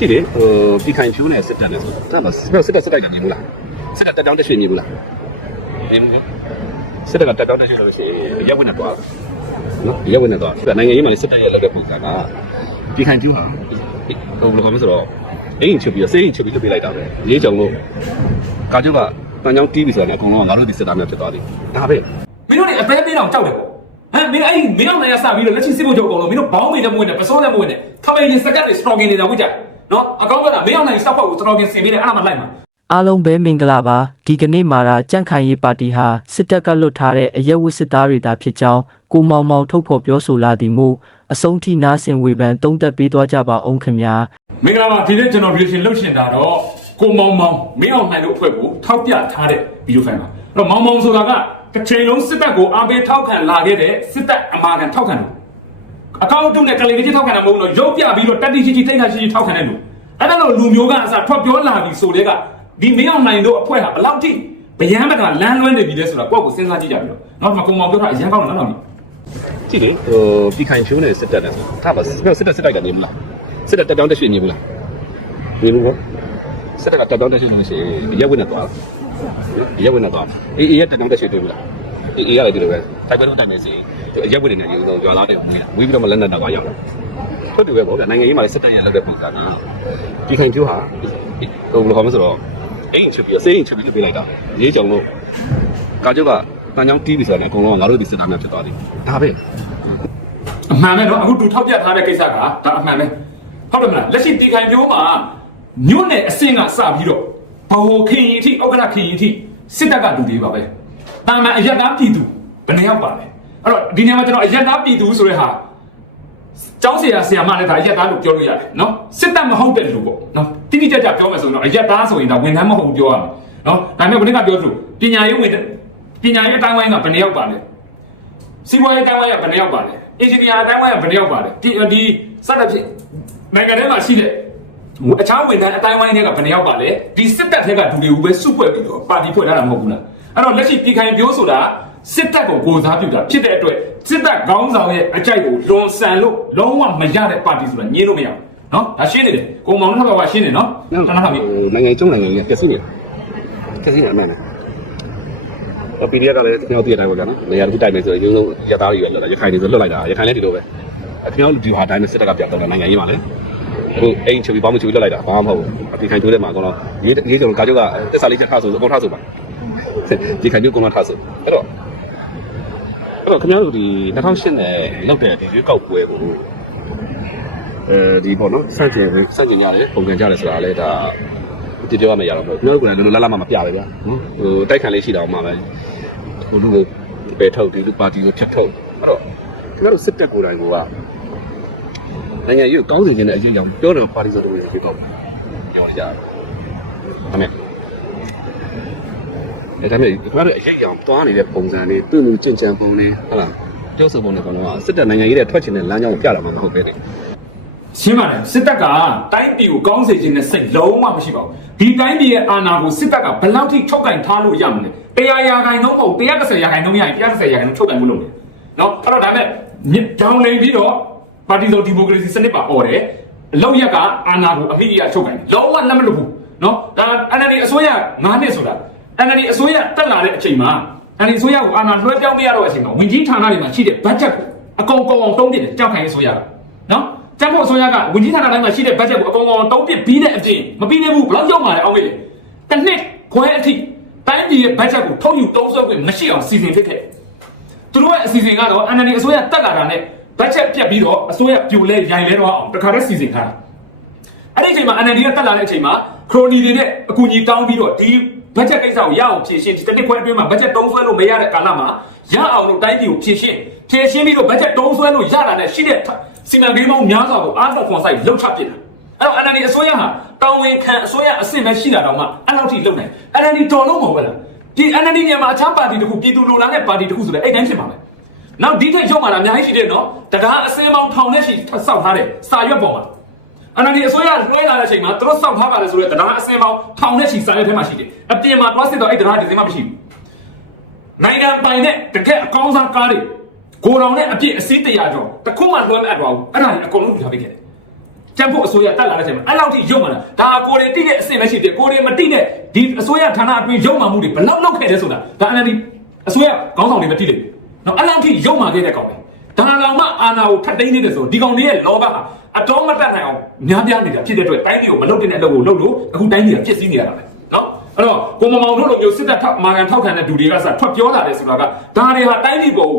ကြည့်လေဟိုပြည်ခိုင်ဖြိုးနဲ့စစ်တပ်နဲ့ဆိုတာဒါမှစစ်တပ်စစ်တပ်စစ်တပ်ကမြင်ဘူးလားစစ်တပ်တက်တောင်းတက်ရွှေ့မြင်ဘူးလားမြင်ဘူးနော်စစ်တပ်ကတက်တောင်းတက်ရွှေ့လို့ရှိရင်ရက်ဝင်နဲ့သွားနော်ရက်ဝင်နဲ့သွားဒါနိုင်ငံရေးမှာစစ်တပ်ရဲ့လုပ်တဲ့ပုံစံကပြည်ခိုင်ဖြိုးဟာဟိုဘယ်လိုကောင်းလဲဆိုတော့အိမ်ချုပ်ပြီးတော့စေးအိမ်ချုပ်ပြီးလုပ်ပေးလိုက်တာပဲရေးကြုံလို့ကာကျုပ်ကတန်ချောင်းတီးပြီဆိုတာနဲ့အကုန်လုံးကငါတို့ဒီစစ်သားများဖြစ်သွားပြီဒါပဲမင်းတို့နေအသေးသေးတောင်ကြောက်တယ်ပေါ့ဟမ်မင်းအဲ့ဒီမင်းတို့နိုင်ရစပြီးတော့လက်ရှိစစ်ဖို့ချုပ်အကုန်လုံးမင်းတို့ဘောင်းမိနဲ့မွေးနဲ့ပစောနဲ့မွေးနဲ့ခမေရင်စကတ်တွေစတော်ကင်နေတာဝိကြ နော်အကောင်းကမင်းတို့နိုင်စောက်ဖို့စတော်ကင်ဆင်ပြီးတယ်အဲ့ဒါမှလိုက်မှာအားလုံးပဲမင်္ဂလာပါဒီကနေ့မှာရာကြန့်ခိုင်ရေးပါတီဟာစစ်တပ်ကလွတ်ထားတဲ့အရက်ဝတ်စစ်သားတွေသာဖြစ်ကြောင်းကိုမောင်မောင်ထုတ်ဖော်ပြောဆိုလာသည်မို့အဆုံးထိနားဆင်ဝေဖန်တုံးသက်ပေးသွားကြပါအောင်ခင်ဗျာမင်္ဂလာပါဒီနေ့ကျွန်တော် reaction လုပ်ရှင်တာတော့ကိုမောင်မောင်မင်းအောင်နိုင်လို့အဖွဲ့ကိုထောက်ပြထားတဲ့ဗီဒီယိုဖိုင်ပါအဲ့တော့မောင်မောင်ဆိုတာကတစ်ချိန်လုံးစစ်တပ်ကိုအားပေးထောက်ခံလာခဲ့တဲ့စစ်တပ်အမာခံထောက်ခံတယ် အကောင့်တုနဲ့ကလေးကြီးထောက်ခံတာမဟုတ်ဘူးတော့ရုပ်ပြပြီးတော့တက်တိရှိရှိထိတ်ခါရှိရှိထောက်ခံတဲ့လူအဲ့ဒါလို့လူမျိုးကအစားထွက်ပြောလာပြီဆိုတဲ့ကဒီမင်းအောင်နိုင်တို့အဖွဲ့ဟာဘယ်လောက်ထိဗျမ်းဘက်ကလမ်းလွဲနေပြီလဲဆိုတာကိုယ့်ကိုစဉ်းစားကြည့်ကြပြီးတော့နောက်မှကိုမောင်ပြောတာအရင်ကောင်းတယ်နော်နော်ကြည့်လေဟိုပြည်ခိုင်ဖြိုးနဲ့စစ်တပ်နဲ့ဆိုတာဒါမှစစ်တပ်စစ်တပ်ကမြင်ဘူးလားစစ်တပ်တက်တောင်းတက်ရွှေ့မြင်ဘူးလားမြင်ဘူးနော်စစ်တပ်ကတက်တောင်းတက်ရွှေ့လို့ရှိရင်ရက်ဝင်နဲ့သွားရက်ဝင်နဲ့သွားအေးအေးရက်တက်တောင်းတက်ရွှေ့တွေ့ဘူးလား အေးအေးရတယ်ဒီလိုပဲတိုက်ပွဲတော့တိုက်နေစီရက်ဝင်နေနေရုံတော့ကြွာလာတယ်ဝင်ဝီးပြီးတော့မလက်နဲ့တော့ရောက်တယ်ဟုတ်တယ်ပဲပေါ့ဗျာနိုင်ငံရေးမှာစစ်တပ်ရဲ့လုပ်တဲ့ပုံစံကပြည်ခိုင်ဖြိုးဟာဟိုဘယ်လိုခေါ်မလဲဆိုတော့အိမ်ချပြီးစေးအိမ်ချပြီးပြလိုက်တာရေးကြုံလို့ကာကျုပ်ကတန်ချောင်းတီးပြီဆိုတော့အကုန်လုံးကငါတို့ဒီစစ်သားများဖြစ်သွားပြီဒါပဲအမှန်ပဲနော်အခုသူထောက်ပြထားတဲ့ကိစ္စကဒါအမှန်ပဲဟုတ်တယ်မလားလက်ရှိတီခိုင်ပြိုးမှာမြို့နယ်အဆင့်ကစပြီးတော့ဘဝခင်ရင်အထိဥက္ကဋ္ဌခင်ရင်အထိစစ်တပ်ကလူတွေပါပဲ တာမန်အယက်သားပြည်သူဘယ်နှယောက်ပါလဲအဲ့တော့ဒီနေရာမှာကျွန်တော်အယက်သားပြည်သူဆိုတဲ့ဟာကျောင်းဆရာဆရာမလည်းဒါအယက်သားလို့ပြောလို့ရတယ်နော်စစ်တပ်မဟုတ်တဲ့လူပေါ့နော်တိတိကျကျပြောမယ်ဆိုရင်တော့အယက်သားဆိုရင်ဒါဝန်ထမ်းမဟုတ်ဘူးပြောရမယ်နော်ဒါပေမဲ့ခုနကပြောသလိုပညာရေးဝန်ပညာရေးအတိုင်းဝိုင်းကဘယ်နှယောက်ပါလဲစီးပွားရေးတိုင်းဝိုင်းကဘယ်နှယောက်ပါလဲအင်ဂျင်နီယာတိုင်းဝိုင်းကဘယ်နှယောက်ပါလဲဒီဒီစတဲ့ဖြစ်နိုင်ငံထဲမှာရှိတဲ့အခြားဝန်ထမ်းအတိုင်းဝိုင်းတွေကဘယ်နှယောက်ပါလဲဒီစစ်တပ်ထဲကလူတွေကိုပဲစုဖွဲ့ပြီးတော့ပါတီဖွဲ့ထားတာမဟုတ်ဘူးလား အဲ့တော့လက်ရှိပြည်ခိုင်ပြောဆိုတာစစ်တပ်ကိုကိုစားပြုတာဖြစ်တဲ့အတွက်စစ်တပ်ခေါင်းဆောင်ရဲ့အကြိုက်ကိုလွန်ဆန်လို့လုံးဝမရတဲ့ပါတီဆိုတာညင်းလို့မရဘူးနော်ဒါရှင်းနေတယ်ကိုမောင်နှောက်ကရှင်းနေနော်တန်းထားပြီနိုင်ငံကျုံနိုင်ငံကြီးကပြည့်စုံနေတာပြည့်စုံနေအမှန်နဲ့အပီဒီယာကလည်းကျွန်တော်သိတဲ့အတိုင်းပဲဗျာနော်နေရာတစ်ခုတိုက်မယ်ဆိုရင်ရုံးဆုံးရသားတွေပဲလွတ်လာရခိုင်တွေဆိုလွတ်လိုက်တာရခိုင်လည်းဒီလိုပဲအကျွန်တော်ဒီဟာတိုင်းနဲ့စစ်တပ်ကပြတ်တော့နိုင်ငံကြီးမှာလေအခုအိမ်ချူပြီးပေါင်းမချူပြီးလွတ်လိုက်တာဘာမှမဟုတ်ဘူးအပီခိုင်တိုးတဲ့မှာကတော့ရေးရေးကြုံကာကျုပ်ကတက်စာလေးချက်ထားဆိုအကုန်ထားဆိုပါ ဒီခိုင်တိုးကုန်ထားဆိုအဲ့တော့အဲ့တော့ခင်ဗျားတို့ဒီ2008နဲ့လောက်တဲ့ဒီရွေးကောက်ပွဲကိုအဲဒီပေါ့နော်စန့်ကျင်စန့်ကျင်ကြတယ်ပုံကန်ကြတယ်ဆိုတာလည်းဒါတပြောရမရတော့ဘူးကျွန်တော်တို့ကလည်းလောလောလတ်မမပြပဲဗျာဟိုတိုက်ခံလေးရှိတာမှပဲဟိုလူကိုပယ်ထုတ်ဒီလူပါတီကိုဖြတ်ထုတ်အဲ့တော့ကျွန်တော်တို့စစ်တပ်ကိုယ်တိုင်ကနိုင်ငံရေးကိုကောင်းစေခြင်းနဲ့အရင်ကြောင်ပြောတယ်ပါတီဆိုတဲ့ဝင်ဖြစ်တော့ပြောနေကြတယ်ဒါမဲ့ အဲ့ဒါမဲ့ကျွန်တော်တို့အရင်ကြောင်တွားနေတဲ့ပုံစံလေးတွေ့မှုကြင်ကြံပုံလေးဟုတ်လားပြောဆိုပုံလေးကတော့စစ်တပ်နိုင်ငံရေးတဲ့ထွက်ချင်တဲ့လမ်းကြောင်းကိုပြတာမှမဟုတ်ပဲလေရှင်းပါတယ်စစ်တပ်ကတိုင်းပြည်ကိုကောင်းစေခြင်းနဲ့စိတ်လုံးဝမရှိပါဘူးဒီတိုင်းပြည်ရဲ့အာဏာကိုစစ်တပ်ကဘယ်လောက်ထိထုတ်ကင်ထားလို့ရမလဲတရားရာခိုင်နှုန်းမဟုတ်130ရာခိုင်နှုန်းရရင်130ရာခိုင်နှုန်းထုတ်ကင်မှုလုပ်တယ်နော်အဲ့တော့ဒါမဲ့ကြောင်းလိန်ပြီးတော့ပါတီတော်ဒီမိုကရေစီစနစ်ပါអော်တယ်အလောက်ရက်ကအာဏာကိုအမိအယထုတ်ကင်တယ်လုံးဝလက်မလွတ်ဘူးနော်ဒါ NLD အစိုးရ9နှစ်ဆိုတာ NLD အစိုးရတက်လာတဲ့အချိန်မှာ NLD အစိုးရကိုအာဏာလွှဲပြောင်းပေးရတော့အချိန်မှာဝင်ကြီးဌာနတွေမှာရှိတဲ့ budget ကိုအကုန်ကုန်အောင်တုံးပြတယ်ကြောက်ခိုင်ရေးအစိုးရကနော်ကျန်းဖို့အစိုးရကဝန်ကြီးဌာနတိုင်းမှာရှိတဲ့ budget ကိုအကုန်လုံးတုံးပစ်ပြီးတဲ့အပြင်မပြီးသေးဘူးဘယ်လောက်ရောက်မှာလဲအောက်မေးလေတစ်နှစ်ခွဲအထိတိုင်းပြည်ရဲ့ budget ကိုထုတ်ယူတုံးဆွဲခွင့်မရှိအောင်စီစဉ်ဖြစ်ခဲ့သူတို့ရဲ့အစီအစဉ်ကတော့ NLD အစိုးရတက်လာတာနဲ့ budget ပြတ်ပြီးတော့အစိုးရပြိုလဲရိုင်လဲတော့အောင်တခါတည်းစီစဉ်ထားတာအဲ့ဒီအချိန်မှာ NLD ကတက်လာတဲ့အချိန်မှာခရိုနီတွေနဲ့အကူအညီတောင်းပြီးတော့ဒီ budget ကိစ္စကိုရအောင်ဖြည့်ရှင်းဒီတစ်နှစ်ခွဲအတွင်းမှာ budget တုံးဆွဲလို့မရတဲ့ကာလမှာရအောင်လို့တိုင်းပြည်ကိုဖြည့်ရှင်းဖြည့်ရှင်းပြီးတော့ budget တုံးဆွဲလို့ရတာနဲ့ရှိတဲ့စီမံကိန်းပေါင်းများစွာကိုအားတော့ခွန်ဆိုင်လှုပ်ချပစ်တာအဲ့တော့ NLD အစိုးရဟာတောင်းဝင်ခံအစိုးရအဆင့်ပဲရှိတာတော့မှအဲ့လောက်ထိလုပ်နိုင် NLD တော်လို့မဟုတ်ဘူးလားဒီ NLD ညမှာအခြားပါတီတခုပြည်သူလိုလားတဲ့ပါတီတခုဆိုလည်းအဲ့တိုင်းဖြစ်မှာပဲနောက်ဒီထက်ရုံမှာလားအများကြီးရှိတယ်နော်တရားအစင်းပေါင်းထောင်နဲ့ရှိစောက်ထားတယ်စာရွက်ပေါ်မှာ NLD အစိုးရလွှဲလာတဲ့အချိန်မှာသူတို့စောက်ထားပါတယ်ဆိုတော့တရားအစင်းပေါင်းထောင်နဲ့ရှိစာရွက်ထဲမှာရှိတယ်အပြင်မှာတွားစစ်တော့အဲ့တရားဒီစင်းမှမရှိဘူးနိုင်ငံပိုင်တဲ့တကယ်အကောင်းစားကားတွေကိုတော်နဲ့အပြည့်အစည်းတရာကျော်တခုမှလွှဲမအပ်တော့ဘူးအဲ့ဒါကြီးအကုန်လုံးယူထားပေးခဲ့တယ်ကြက်ဖို့အစိုးရတက်လာတဲ့အချိန်မှာအဲ့လောက်ထိရုံမှန်တာဒါကိုယ်တွေတိတဲ့အဆင့်ပဲရှိတယ်ကိုယ်တွေမတိတဲ့ဒီအစိုးရဌာနအတွင်းရုံမှန်မှုတွေဘယ်လောက်လောက်ခဲ့တယ်ဆိုတာဒါ NLD အစိုးရခေါင်းဆောင်တွေပဲတိတယ်နော်အဲ့လောက်ထိရုံမှန်ခဲ့တဲ့ကောင်ပဲဒါတောင်မှအာဏာကိုထပ်သိမ်းနေတယ်ဆိုဒီကောင်တွေရဲ့လောဘဟာ အတော်မတက်နိုင်အောင်များပြားနေတာဖြစ်တဲ့အတွက်တိုင်းပြည်ကိုမလုပ်တဲ့အလုပ်ကိုလုပ်လို့အခုတိုင်းပြည်ကပြည့်စည်နေရတာပဲနော်အဲ့တော့ကိုမမောင်တို့လိုမျိုးစစ်တပ်ထောက်မာကန်ထောက်ခံတဲ့လူတွေကစထွက်ပြောလာတယ်ဆိုတာကဒါတွေဟာတိုင်းပြည်ကို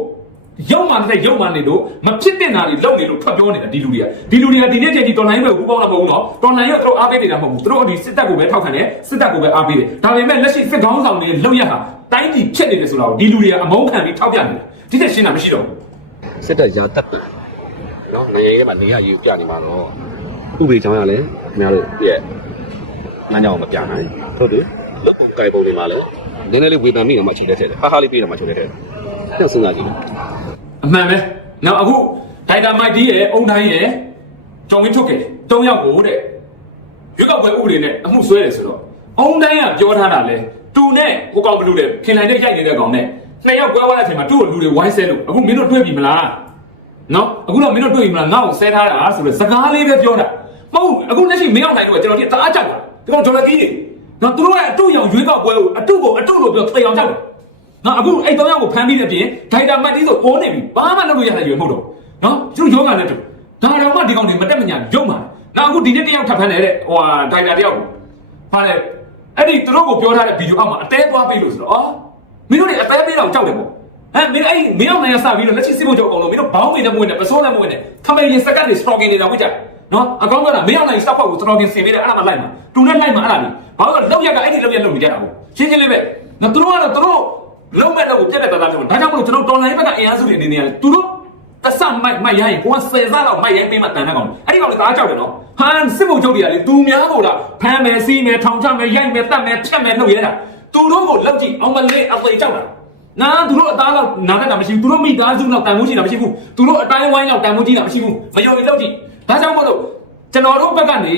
ရုံမှန်တဲ့ရုံမှန်နေလို့မဖြစ်တဲ့နာတွေလုပ်နေလို့ထွက်ပြောနေတာဒီလူတွေကဒီလူတွေကဒီနေ့ချိန်ဒီတော်လိုင်းပဲဘူးပေါင်းတာမဟုတ်ဘူးနော်တော်လိုင်းရောသူတို့အားပေးနေတာမဟုတ်ဘူးသူတို့ဒီစစ်တပ်ကိုပဲထောက်ခံတယ်စစ်တပ်ကိုပဲအားပေးတယ်ဒါပေမဲ့လက်ရှိစစ်ကောင်းဆောင်တွေလောက်ရဟာတိုင်းပြည်ဖြစ်နေတယ်ဆိုတာကိုဒီလူတွေကအမုန်းခံပြီးထောက်ပြနေတယ်ဒီချက်ရှင်းတာမရှိတော့ဘူးစစ်တပ်ရာတက်တယ် နော်နိုင်ငံရေးမှာနေရယူပြနေမှာတော့ဥပဒေကြောင်းရလဲခင်ဗျားတို့ရဲ့ငန်းကြောင်မပြနိုင်ဟုတ်တယ်လုပ်ပုံကိုင်ပုံတွေမှာလဲနည်းနည်းလေးဝေဖန်မိတော့မှချိန်တဲ့ထဲတယ်ဟာဟာလေးပြေးတော့မှချိန်တဲ့ထဲတယ်အဲ့စဉ်းစားကြည့်အမှန်ပဲနောက်အခုဒိုင်တာမိုက်ဒီရဲ့အုံတိုင်းရဲ့ကြောင်ဝင်းထုတ်ခဲ့တုံးယောက်ကိုတဲ့ရွေးကောက်ပွဲဥပဒေနဲ့အမှုဆွဲတယ်ဆိုတော့အုံတိုင်းကပြောထားတာလဲတူနဲ့ဟိုကောင်ဘလူတဲ့ခင်လိုက်တဲ့ရိုက်နေတဲ့ကောင်နဲ့နှစ်ယောက်ကွဲသွားတဲ့အချိန်မှာသူ့ကိုလူတွေဝိုင်းဆဲလို့အခုမင်းတို့တွေ့ပြီမလား နော်အခုတော့မင်းတို့တွေ့ပြီမလားငါ့ကိုဆဲထားတာဆိုတော့စကားလေးပဲပြောတာမဟုတ်အခုလက်ရှိမင်းအောင်နိုင်တို့ကကျွန်တော်ဒီတအားကြောက်တာဒီကောင်ဂျော်လကီးနော်သူတို့ရဲ့အတူရောင်ရွေးကောက်ပွဲကိုအတူကိုအတူလို့ပြောသေအောင်ကြောက်တယ်နော်အခုအဲ့တောင်းရောက်ကိုဖမ်းပြီးတဲ့ပြင်ဒိုင်တာမတ်တီးဆိုအိုးနေပြီဘာမှလုပ်လို့ရတဲ့ရွေမဟုတ်တော့နော်သူတို့ယောဂလည်းတူဒါတော့မှဒီကောင်တွေမတက်မညာရုံမှာနောက်အခုဒီနေ့တယောက်ထပ်ဖမ်းနေတဲ့ဟိုဟာဒိုင်တာတယောက်ကိုဟာလေအဲ့ဒီသူတို့ကိုပြောထားတဲ့ဗီဒီယိုအောက်မှာအသေးသွားပေးလို့ဆိုတော့အော်မင်းတို့တွေအသေးပေးတော့ကြောက်တယ်ပေါ့ ဟမ်မင်းအဲ့မင်းအောင်နိုင်ရစပြီးတော့လက်ရှိစစ်ဖို့ကြောက်အောင်လို့မင်းတို့ဘောင်းဝင်တဲ့မဝင်တဲ့ပစိုးနဲ့မဝင်တဲ့ခမေရင်စကတ်တွေ stalking နေတာဝိကြနော်အကောင်းကမင်းအောင်နိုင်စောက်ဖို့ stalking ဆင်ပေးတယ်အဲ့ဒါမှလိုက်မှာတူနဲ့လိုက်မှာအဲ့ဒါလေဘာလို့လောက်ရကအဲ့ဒီလောက်ရလုပ်နေကြတာဟုတ်ရှင်းရှင်းလေးပဲနော်သူတို့ကတော့သူတို့လုံးမဲ့တော့ပြက်ပြက်သားသားပြောဒါကြောင့်မလို့ကျွန်တော်တော်လိုင်းဘက်ကအင်အားစုတွေအနေနဲ့သူတို့တဆမိုက်မိုက်ရိုင်းကိုကဆယ်စားတော့မိုက်ရိုင်းပေးမှတန်တဲ့ကောင်အဲ့ဒီကောင်လည်းတအားကြောက်တယ်နော်ဟန်စစ်မှုချုပ်တွေကလေသူများကိုလားဖမ်းမယ်စီးမယ်ထောင်ချမယ်ရိုက်မယ်တတ်မယ်ဖြတ်မယ်နှုတ်ရဲတာသူတို့ကိုလောက်ကြည့်အောင်မလေးအသေးကြောက်တာ နာသူတို့အသားလောက်နာတတ်တာမရှိဘူးသူတို့မိသားစုလောက်တန်ဖိုးရှိတာမရှိဘူးသူတို့အတိုင်းဝိုင်းလောက်တန်ဖိုးကြီးတာမရှိဘူးမယုံရင်လောက်ကြည့်ဒါကြောင့်မလို့ကျွန်တော်တို့ဘက်ကနေ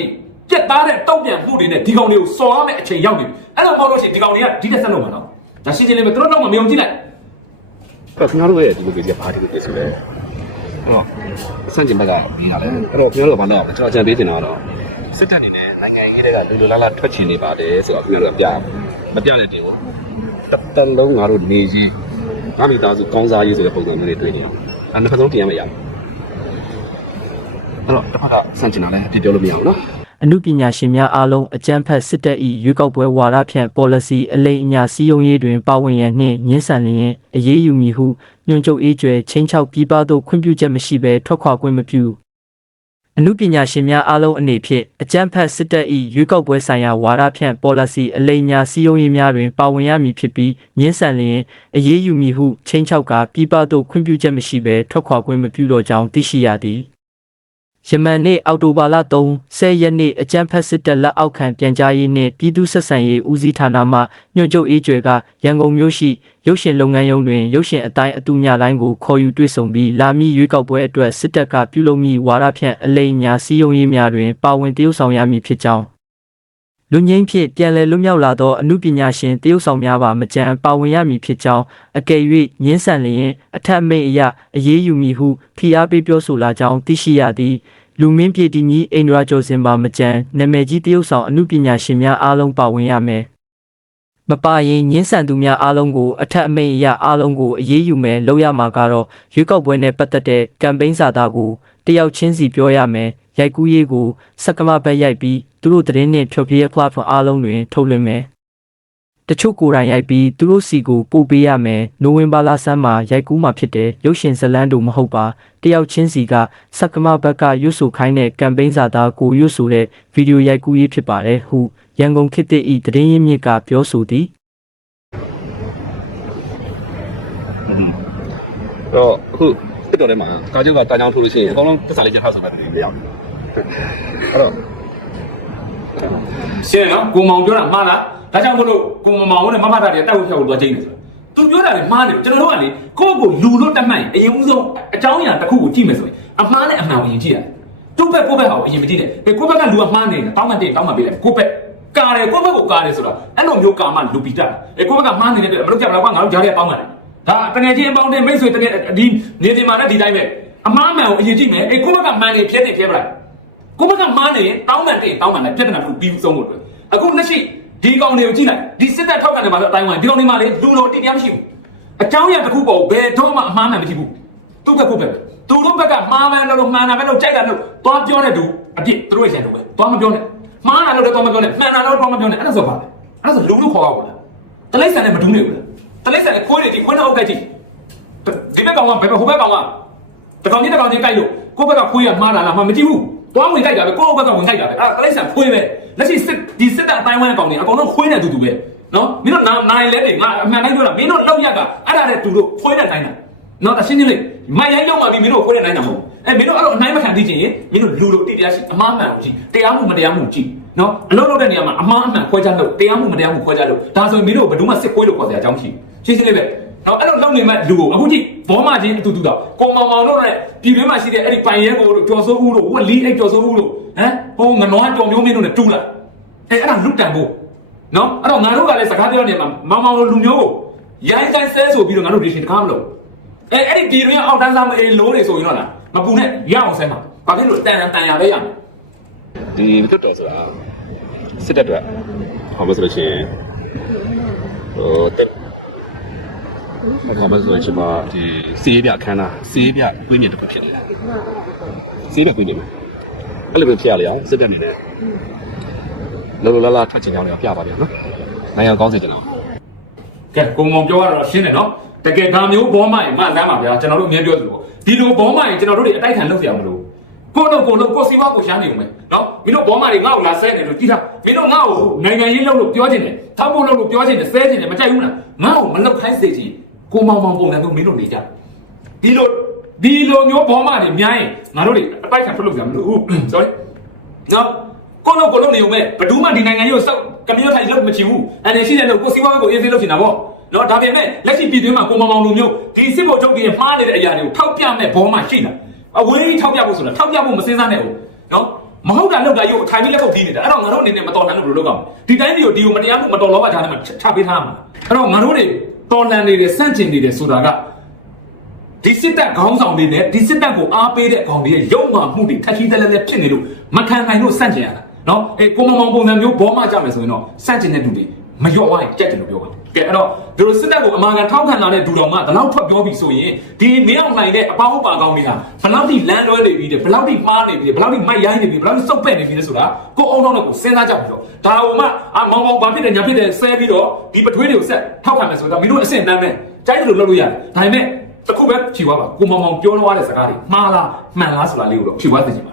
ပြက်သားတဲ့တောက်ပြန်မှုတွေနဲ့ဒီကောင်တွေကိုစော်ရမယ့်အချိန်ရောက်နေပြီအဲ့လိုမဟုတ်လို့ရှိရင်ဒီကောင်တွေကဒီတက်ဆက်လို့မှာနော်ဒါရှင်းရှင်းလေးပဲသူတို့တော့မမြုံကြည့်လိုက်အဲ့ခင်ဗျားတို့ရဲ့ဒီလိုကြီးကဘာဒီလိုဖြစ်ဆိုလဲအဲ့တော့အဆန့်ကျင်ဘက်ကနေတာလေအဲ့တော့ခင်ဗျားတို့ကဘာလို့လဲကျွန်တော်ကြံပေးနေတာတော့စစ်တပ်အနေနဲ့နိုင်ငံရေးတွေကလူလူလားလားထွက်ချင်နေပါတယ်ဆိုတော့ခင်ဗျားတို့ကပြမပြတဲ့တင်ကို တစ်တလုံးငါတို့နေကြီးငါမိသားစုကောင်းစားရေးဆိုတဲ့ပုံစံမျိုးတွေတွေ့နေအောင်အဲ့နှစ်ဖက်ဆုံးတင်ရမရဘူးအဲ့တော့တစ်ဖက်ကဆန့်ကျင်တာလည်းအပြစ်ပြောလို့မရဘူးနော်အမှုပညာရှင်များအားလုံးအကြမ်းဖက်စစ်တပ်၏ရွေးကောက်ပွဲဝါဒဖြန့် policy အလိမ်အညာစည်းရုံးရေးတွင်ပါဝင်ရန်နှင့်ညှင်းဆန်လျင်အရေးယူမည်ဟုညွှန်ချုပ်အေးကျွဲချင်းချောက်ပြည်ပသို့ခွင့်ပြုချက်မရှိဘဲထွက်ခွာခွင့်မပြု အမှုပညာရှင်များအားလုံးအနေဖြင့်အကြမ်းဖက်စစ်တပ်၏ရွေးကောက်ပွဲဆိုင်ရာဝါဒဖြန့် policy အလိမ်အညာစည်းရုံးရေးများတွင်ပါဝင်ရမည်ဖြစ်ပြီးညှင်းဆန်လျင်အရေးယူမည်ဟုချင်းချောက်ကပြည်ပသို့ခွင့်ပြုချက်မရှိဘဲထွက်ခွာခွင့်မပြုတော့ကြောင်းသိရှိရသည် ယမန်နေ့အောက်တိုဘာလ3 10ရက်နေ့အကြမ်းဖက်စစ်တပ်လက်အောက်ခံပြန်ကြားရေးနှင့်ပြည်သူ့ဆက်ဆံရေးဦးစီးဌာနမှညွှန်ချုပ်အေးကျွဲကရန်ကုန်မြို့ရှိရုပ်ရှင်လုပ်ငန်းရုံးတွင်ရုပ်ရှင်အတိုင်းအတူညလိုင်းကိုခေါ်ယူတွေ့ဆုံပြီးလာမည့်ရွေးကောက်ပွဲအတွက်စစ်တပ်ကပြုလုပ်မည့်ဝါဒဖြန့်အလိမ်အညာစည်းရုံးရေးများတွင်ပါဝင်တရုပ်ဆောင်ရမည်ဖြစ်ကြောင်း လူငင်းဖြင့်ပြန်လည်လွတ်မြောက်လာသောအမှုပညာရှင်တရုပ်ဆောင်များပါမကြံပါဝင်ရမည်ဖြစ်ကြောင်းအကယ်၍ညှင်းဆန်လျင်အထက်အမိတ်အရအရေးယူမည်ဟုဖိအားပေးပြောဆိုလာကြောင်းသိရှိရသည်လူမင်းပြည်တီကြီးအိန္ဒြာကျော်စင်ပါမကြံနာမည်ကြီးတရုတ်ဆောင်အမှုပညာရှင်များအားလုံးပါဝင်ရမယ်။မပါရင်ညင်းဆန်သူများအားလုံးကိုအထက်အမိန့်အရအားလုံးကိုအရေးယူမယ်လို့ရမှာကတော့ရွေးကောက်ပွဲနဲ့ပတ်သက်တဲ့ကမ်ပိန်းစာသားကိုတယောက်ချင်းစီပြောရမယ်။ ရိုက်ကူးရေးကိုစက္ကမဘက်ရိုက်ပြီးသူတို့သတင်းနဲ့ဖြောပြရ platform အားလုံးတွင်ထုတ်လွှင့်မယ်။တချို့ကိုယ်တိုင်ရိုက်ပြီးသူတို့စီကိုပို့ပေးရမယ်နိုဝင်ဘာလဆန်းမှာရိုက်ကူးမှာဖြစ်တဲ့ရုပ်ရှင်ဇလန်းတို့မဟုတ်ပါတယောက်ချင်းစီကစက္ကမဘက်ကရွတ်ဆိုခိုင်းတဲ့ကမ်ပိန်းစာသားကိုရွတ်ဆိုတဲ့ဗီဒီယိုရိုက်ကူးရေးဖြစ်ပါတယ်ဟုရန်ကုန်ခေတ်သစ်ဤသတင်းရင်းမြစ်ကပြောဆိုသည်အဲ့တော့အခုတစ်တော်ထဲမှာကားကျုပ်ကတာချောင်းထိုးလို့ရှိရင်အကုန်လုံးတက်စားလေးချက်ထားဆိုမှတည်းမရဘူး အဲ့တော့ရှင်းနော်ကိုမောင်ပြောတာမှားလားဒါကြောင့်မလို့ကိုမောင်နဲ့မမတာတွေတက်ဖို့ဖြောက်ဖို့သွားချိန်နေဆိုသူပြောတာလည်းမှားတယ်ကျွန်တော်တို့ကလေကိုယ့်ကိုလူလို့တတ်မှန်အရင်ဦးဆုံးအကြောင်းအရာတစ်ခုကိုကြည့်မယ်ဆိုရင်အမှားနဲ့အမှန်ကိုရင်ကြည့်ရတယ်သူ့ဘက်ကိုယ့်ဘက်ဟာကိုအရင်မကြည့်နဲ့ဘယ်ကိုယ့်ဘက်ကလူကမှားနေတယ်တောင်းမှတင်တောင်းမှပေးလိုက်ကိုယ့်ဘက်ကာတယ်ကိုယ့်ဘက်ကိုကာတယ်ဆိုတော့အဲ့လိုမျိုးကာမှလူပီတာအဲကိုယ့်ဘက်ကမှားနေတဲ့အတွက်မလုပ်ကြဘူးကွာငါတို့ကြားထဲပေါင်းတယ်ဒါတကယ်ချင်းအပေါင်းတဲ့မိတ်ဆွေတကယ်ဒီနေဒီမှာလည်းဒီတိုင်းပဲအမှားမှန်ကိုအရင်ကြည့်မယ်အဲကိုယ့်ဘက်ကမှန်နေဖြဲနေဖြဲပလို က်ကိုဘက်ကမှားနေရင်တောင်းပန်တင်တောင်းပန်လိုက်ပြဿနာတစ်ခုပြီးဆုံးဖို့အတွက်အခုလက်ရှိဒီကောင်တွေကိုကြည့်လိုက်ဒီစစ်တပ်ထောက်ခံတယ်မှာဆိုအတိုင်းဝိုင်းဒီကောင်တွေမှာလေလူလိုတင်တရားမရှိဘူးအကြောင်းအရာတစ်ခုပေါ်ဘယ်တော့မှအမှားမှန်မရှိဘူးသူ့ဘက်ကိုပဲသူတို့ဘက်ကမှားမှန်းလို့လို့မှန်တာပဲလို့ကြိုက်တာလို့သွားပြောတဲ့သူအပြစ်သူတို့ရဲ့ရန်တော့ပဲသွားမပြောနဲ့မှားတာလို့လည်းသွားမပြောနဲ့မှန်တာလို့သွားမပြောနဲ့အဲ့ဒါဆိုပါလေအဲ့ဒါဆိုလူလို့ခေါ်ရပါလားတလိမ့်ဆန်နဲ့မတူးနေဘူးလားတလိမ့်ဆန်နဲ့ခွေးတွေဒီခွေးနှုတ်အုပ်ကကြည့်ဒီဘက်ကောင်ကဘယ်ဘက်ဟိုဘက်ကောင်ကတကောင်ကြီးတကောင်ကြီးကြိုက်လို့ကိုယ့်ဘက်ကခွေးရမှားတာလားမှမကြည့်ဘူး သွားဝင်ကြိုက်တာပဲကိုယ့်ဘက်ကဝင်ကြိုက်တာပဲအဲ့ဒါကလိမ့်ဆန်ခွေးပဲလက်ရှိစစ်ဒီစစ်တပ်အတိုင်းဝိုင်းအကောင်တွေအကောင်လုံးခွေးနေတူတူပဲနော်မင်းတို့နာနိုင်လဲတွေငါအမှန်တိုင်းပြောတာမင်းတို့လောက်ရက်ကအဲ့ဒါနဲ့တူလို့ခွေးနဲ့တိုင်းတာနော်အရှင်းကြီးလေးမိုင်ရိုင်းရောက်မှပြီးမင်းတို့ခွေးနဲ့တိုင်းတာမဟုတ်အဲ့မင်းတို့အဲ့လိုအနိုင်မခံသိချင်ရင်မင်းတို့လူလိုတိတရားရှိအမှားမှန်ကိုကြည့်တရားမှုမတရားမှုကြည့်နော်အလုပ်လုပ်တဲ့နေရာမှာအမှားအမှန်ခွဲခြားလို့တရားမှုမတရားမှုခွဲခြားလို့ဒါဆိုရင်မင်းတို့ဘယ်သူမှစစ်ခွေးလို့ခေါ်စရာအကြောင်းမရှိဘူးရှင်းရှင်းလေးပဲ နော်အဲ့လိုလုပ်နေမဲ့လူကိုအခုကြည့်ဘောမချင်းအတူတူတော့ကိုမောင်မောင်တို့နဲ့ပြည်တွင်းမှာရှိတဲ့အဲ့ဒီပိုင်ရဲကိုတို့ကျော်စိုးဦးတို့ဝက်လီအဲ့ကျော်စိုးဦးတို့ဟမ်ဟိုငနွားကြော်မျိုးမင်းတို့နဲ့တူးလိုက်အဲ့အဲ့ဒါလူတန်ဖို့နော်အဲ့တော့ငါတို့ကလည်းစကားပြောနေမှာမောင်မောင်လိုလူမျိုးကိုရိုင်းတိုင်းဆဲဆိုပြီးတော့ငါတို့ဒီရှင်တကားမလို့အဲအဲ့ဒီပြည်တွင်းအောက်တန်းစားမအေးလို့နေဆိုရင်တော့လားမပူနဲ့ရအောင်ဆဲမှာဘာဖြစ်လို့တန်တန်တန်ရလဲရမယ်ဒီတွတ်တော်ဆိုတာစစ်တပ်အတွက်ဟောမဆိုလို့ရှိရင်ဟိုတက် မကောင်းမဆိုကျွန်မဒီစီးရပြခန်းတာစီးရပြကွင်းပြင်တစ်ခုဖြစ်တယ်စီးရပြကွင်းပြင်မှာအဲ့လိုပဲဖြစ်ရလေအောင်စစ်တက်နေတယ်လောလောလာလာထွက်ချင်ကြောင်းလည်းပြပါပြန်နော်နိုင်ငံကောင်းစေချင်တော့ကဲကုံကုံပြောရတော့ရှင်းတယ်နော်တကယ်ဒါမျိုးဘောမိုင်မဆမ်းပါဗျာကျွန်တော်တို့အမြဲပြောသလိုဒီလိုဘောမိုင်ကျွန်တော်တို့တွေအတိုက်ခံလုပ်ကြရမလို့ကိုတော့ကိုတော့ကိုစီဝါကိုရှားနေုံပဲနော်မင်းတို့ဘောမတွေငါ့ကိုလာဆဲနေလို့ကြည့်ထားမင်းတို့ငါ့ကိုနိုင်ငံရေးလုပ်လို့ပြောချင်တယ်ထောက်ဖို့လုပ်လို့ပြောချင်တယ်ဆဲချင်တယ်မကြိုက်ဘူးလားငါ့ကိုမလုပ်ခိုင်းစေချင် ကိုမောင်မောင်ပုံစံမျိုးမင်းတို့နေကြဒီလိုဒီလိုမျိုးဘောမတွေများရင်ငါတို့တွေအတိုက်ခံထုတ်လို့ပြန်မလို့ sorry နော်ကိုလို့ကိုလို့နေုံပဲဘယ်သူမှဒီနိုင်ငံရေးကိုစောက်ကမင်းတို့ထိုင်လို့မချင်ဘူးအနေရှိတယ်လို့ကိုစီဝါကိုအေးသေးလို့ချင်တာပေါ့နော်ဒါပေမဲ့လက်ရှိပြည်တွင်းမှာကိုမောင်မောင်လူမျိုးဒီစစ်ဘောချုပ်တွေမှားနေတဲ့အရာတွေကိုထောက်ပြမဲ့ဘောမှရှိတာအဝေးထောက်ပြဖို့ဆိုတာထောက်ပြဖို့မစင်စားနဲ့ဘူးနော်မဟုတ်တာလောက်တာရုပ်ထိုင်ပြီးလက်ကုပ်တီးနေတာအဲ့တော့ငါတို့အနေနဲ့မတော်လှန်လို့ဘယ်လိုလုပ်ကောင်းဒီတိုင်းမျိုးဒီကိုမတရားမှုမတော်လောဘထားနေမှာချပေးထားမှာအဲ့တော့ငါတို့တွေ တော်လှန်နေတယ်စန့်ကျင်နေတယ်ဆိုတာကဒီစစ်တပ်ခေါင်းဆောင်တွေနဲ့ဒီစစ်တပ်ကိုအားပေးတဲ့ကောင်တွေရဲ့ရုံမှမှုတွေထက်ကြီးတလဲလဲဖြစ်နေလို့မခံနိုင်လို့စန့်ကျင်ရတာနော်အေးကိုမမောင်ပုံစံမျိုးဘောမကြမယ်ဆိုရင်တော့စန့်ကျင်တဲ့လူတွေ မလျော့ဝိုင်းကြက်တယ်လို့ပြောပါကဲအဲ့တော့ဒီလိုစစ်တပ်ကိုအမာခံထောက်ခံလာတဲ့ဒူတော်မှဘယ်လောက်ထွက်ပြောပြီဆိုရင်ဒီမင်းအောင်နိုင်တဲ့အပေါင်းအပါကောင်းတွေဟာဘယ်လောက်ထိလမ်းလွဲနေပြီတဲ့ဘယ်လောက်ထိမှားနေပြီဘယ်လောက်ထိမိုက်ရိုင်းနေပြီဘယ်လောက်ထိစုပ်ပဲ့နေပြီလဲဆိုတာကိုအောင်တော့ကိုစဉ်းစားကြပြီတော့ဒါဟိုမှအမောင်မောင်ဘာဖြစ်တယ်ညာဖြစ်တယ်ဆဲပြီးတော့ဒီပထွေးတွေကိုဆက်ထောက်ခံမယ်ဆိုတော့မင်းတို့အဆင့်တန်းပဲကြိုက်လို့လုပ်လို့ရတယ်ဒါပေမဲ့တစ်ခုပဲဖြေသွားပါကိုမောင်မောင်ပြောလို့ရတဲ့စကားတွေမှားလားမှန်လားဆိုတာလေးကိုတော့ဖြေသွားသိချင်ပါ